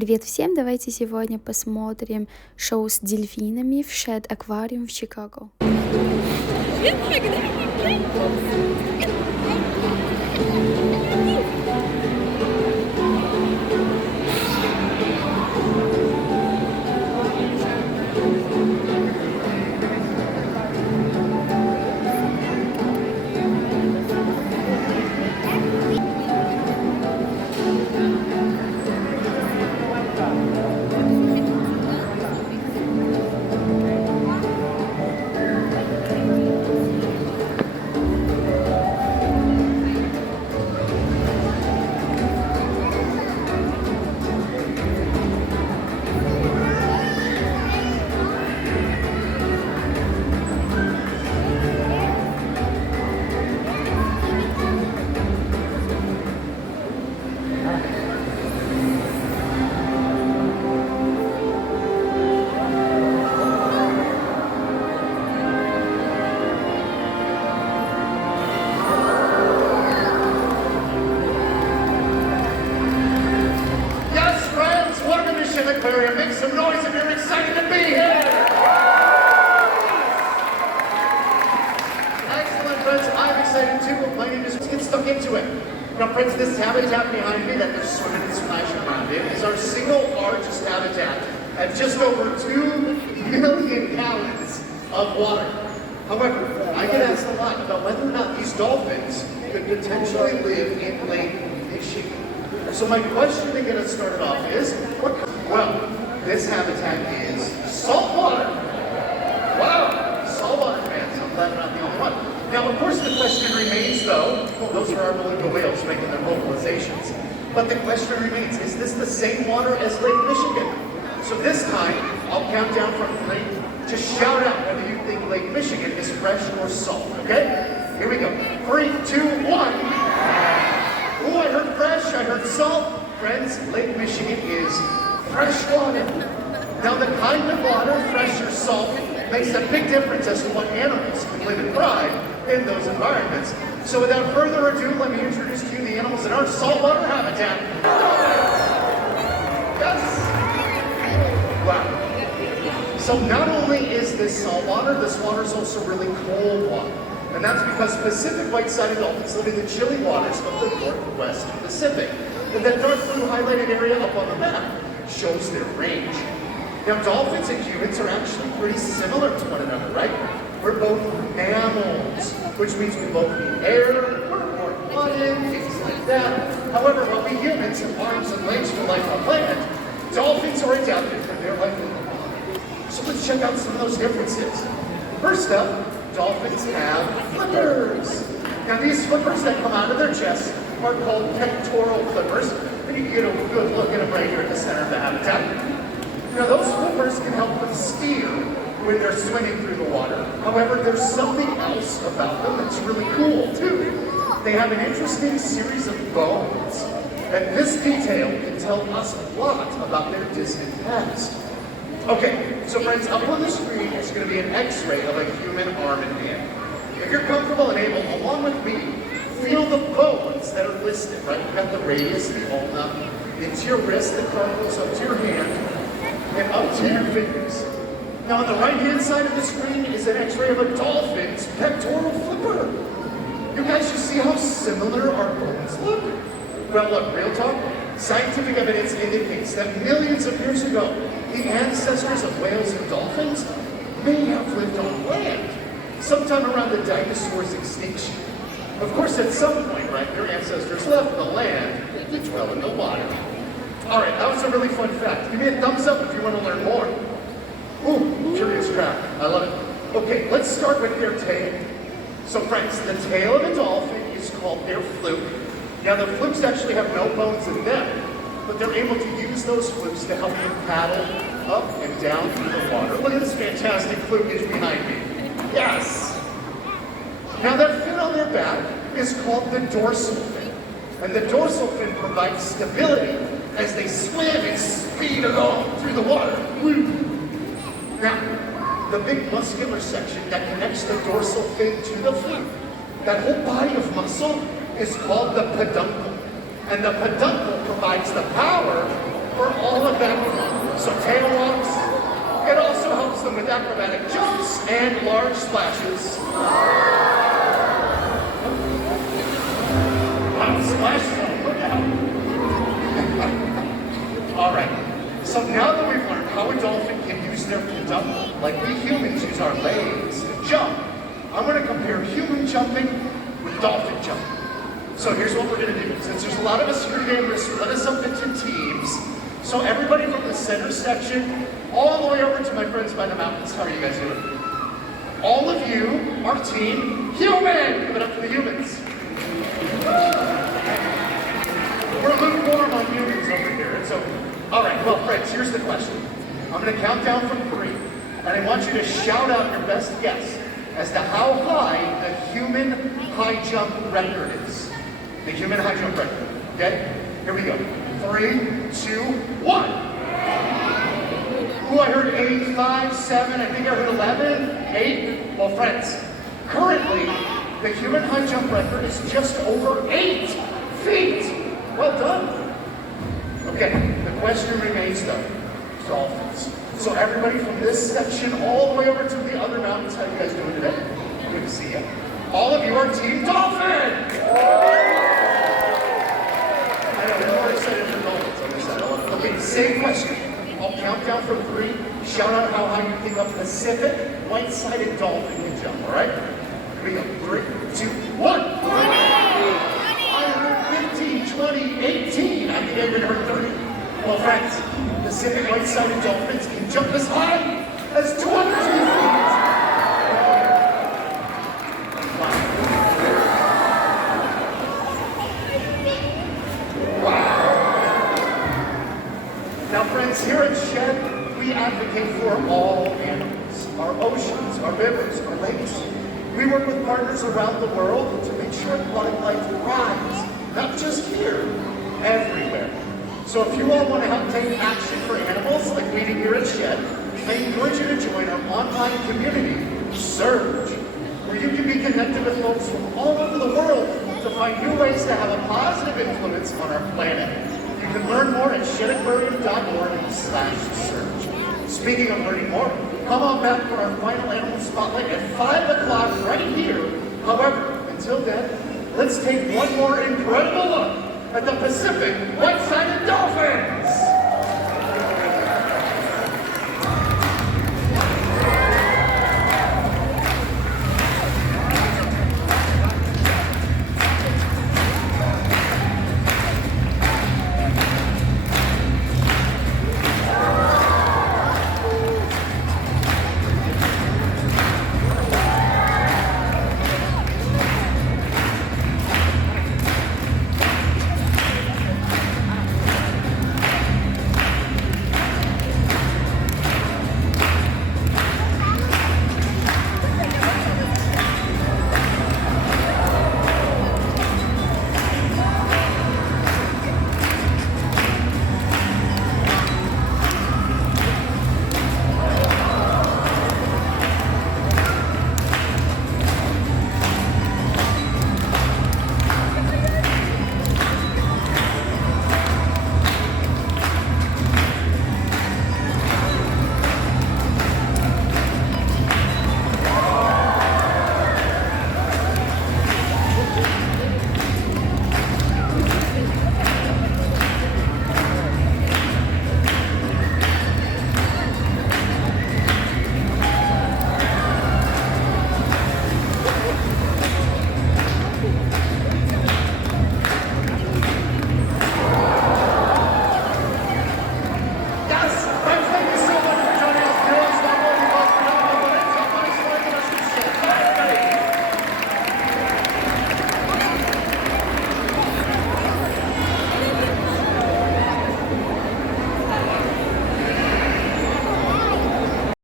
Привет всем! Давайте сегодня посмотрим шоу с дельфинами в Shedd Aquarium в Чикаго. Aquarium, make some noise if you're excited to be here! Excellent, friends. I'm excited too. My name is... Let's get stuck into it. Now, friends, this habitat behind me that they're swimming and splashing around in is our single largest habitat at just over 2 million gallons of water. However, I get asked a lot about whether or not these dolphins could potentially live in Lake Michigan. So my question to get us started off is, well, this habitat is saltwater. Wow, saltwater fans. I'm glad I'm not the only one. Now, of course, the question remains, though, well, those are our beluga whales making their vocalizations. But the question remains, is this the same water as Lake Michigan? So this time, I'll count down from 3. Just shout out whether you think Lake Michigan is fresh or salt, okay? Here we go. 3, 2, 1. Oh, I heard fresh, I heard salt. Friends, Lake Michigan is fresh water. Now the kind of water, fresh or salt, makes a big difference as to what animals can live and thrive in those environments. So without further ado, let me introduce to you the animals in our saltwater habitat. Yes! Wow. So not only is this saltwater, this water is also really cold water. And that's because Pacific white-sided dolphins live in the chilly waters of the Northwest Pacific. And that dark blue highlighted area up on the map shows their range. Now, dolphins and humans are actually pretty similar to one another, right? We're both mammals, which means we both need air, we're warm-blooded, things like that. However, while we humans have arms and legs for life on land, dolphins are adapted for their life in the water. So let's check out some of those differences. First up, dolphins have flippers. Now these flippers that come out of their chests are called pectoral flippers, and you can get a good look at them right here at the center of the habitat. Now those flippers can help them steer when they're swimming through the water. However, there's something else about them that's really cool too. They have an interesting series of bones, and this detail can tell us a lot about their distant past. Okay, so friends, up on the screen is going to be an x-ray of a human arm and hand. If you're comfortable and able, along with me, feel the bones that are listed, right? You've got the radius, the ulna, into your wrist, the carpals up to your hand, and up to your fingers. Now on the right-hand side of the screen is an x-ray of a dolphin's pectoral flipper. You guys just see how similar our bones look? Well, look, real talk, scientific evidence indicates that millions of years ago, the ancestors of whales and dolphins may have lived on land, sometime around the dinosaurs' extinction. Of course, at some point, right, your ancestors left the land to dwell in the water. All right, that was a really fun fact. Give me a thumbs up if you want to learn more. Ooh, curious crap. I love it. Okay, let's start with their tail. So friends, the tail of a dolphin is called their fluke. Now the flukes actually have no bones in them, but they're able to use those flukes to help them paddle up and down through the water. Look at this fantastic flukage behind me. Yes! Now that fin on their back is called the dorsal fin. And the dorsal fin provides stability as they swim and speed along through the water. Now, the big muscular section that connects the dorsal fin to the fluke, that whole body of muscle is called the peduncle. And the peduncle provides the power for all of So tail walks. It also helps them with acrobatic jumps and large splashes. Wow, splash zone, look out. All right, so now that we've learned how a dolphin can use their feet up, like we humans use our legs to jump, I'm gonna compare human jumping with dolphin jumping. So here's what we're gonna do. Since there's a lot of us here today, I'm gonna split us up into teams. So everybody from the center section, all the way over to my friends by the mountains. How are you guys doing? All of you are team human. Give it up for the humans. We're lukewarm on humans over here. It's okay. All right, well, friends, here's the question. I'm gonna count down from 3, and I want you to shout out your best guess as to how high the human high jump record is. The human high jump record, okay? Here we go. 3, 2, 1. Ooh, I heard 8, 5, 7, I think I heard 11, 8. Well, friends, currently, the human high jump record is just over 8 feet. Well done. Okay, the question remains though, dolphins. So everybody from this section all the way over to the other mountains, how you guys doing today? Good to see you. All of you are team dolphin! I know, they're more excited for dolphins on this side. Okay, same question. I'll count down from 3. Shout out how high you think a Pacific white-sided dolphin can jump, all right? Here we go. 3, 2, 1. 15, 20, 18. I think I even heard 30. Well, friends, Pacific white-sided dolphins can jump as high as 20 feet. Now, friends, here at Shedd, we advocate for all animals, our oceans, our rivers, our lakes. We work with partners around the world to make sure wildlife thrives, not just here, everywhere. So if you all want to help take action for animals like we do here at Shedd, I encourage you to join our online community, Surge, where you can be connected with folks from all over the world to find new ways to have a positive influence on our planet. You can learn more at sheddaquarium.org/search. Speaking of learning more, come on back for our final animal spotlight at 5 o'clock right here. However, until then, let's take one more incredible look at the Pacific white-sided dolphins.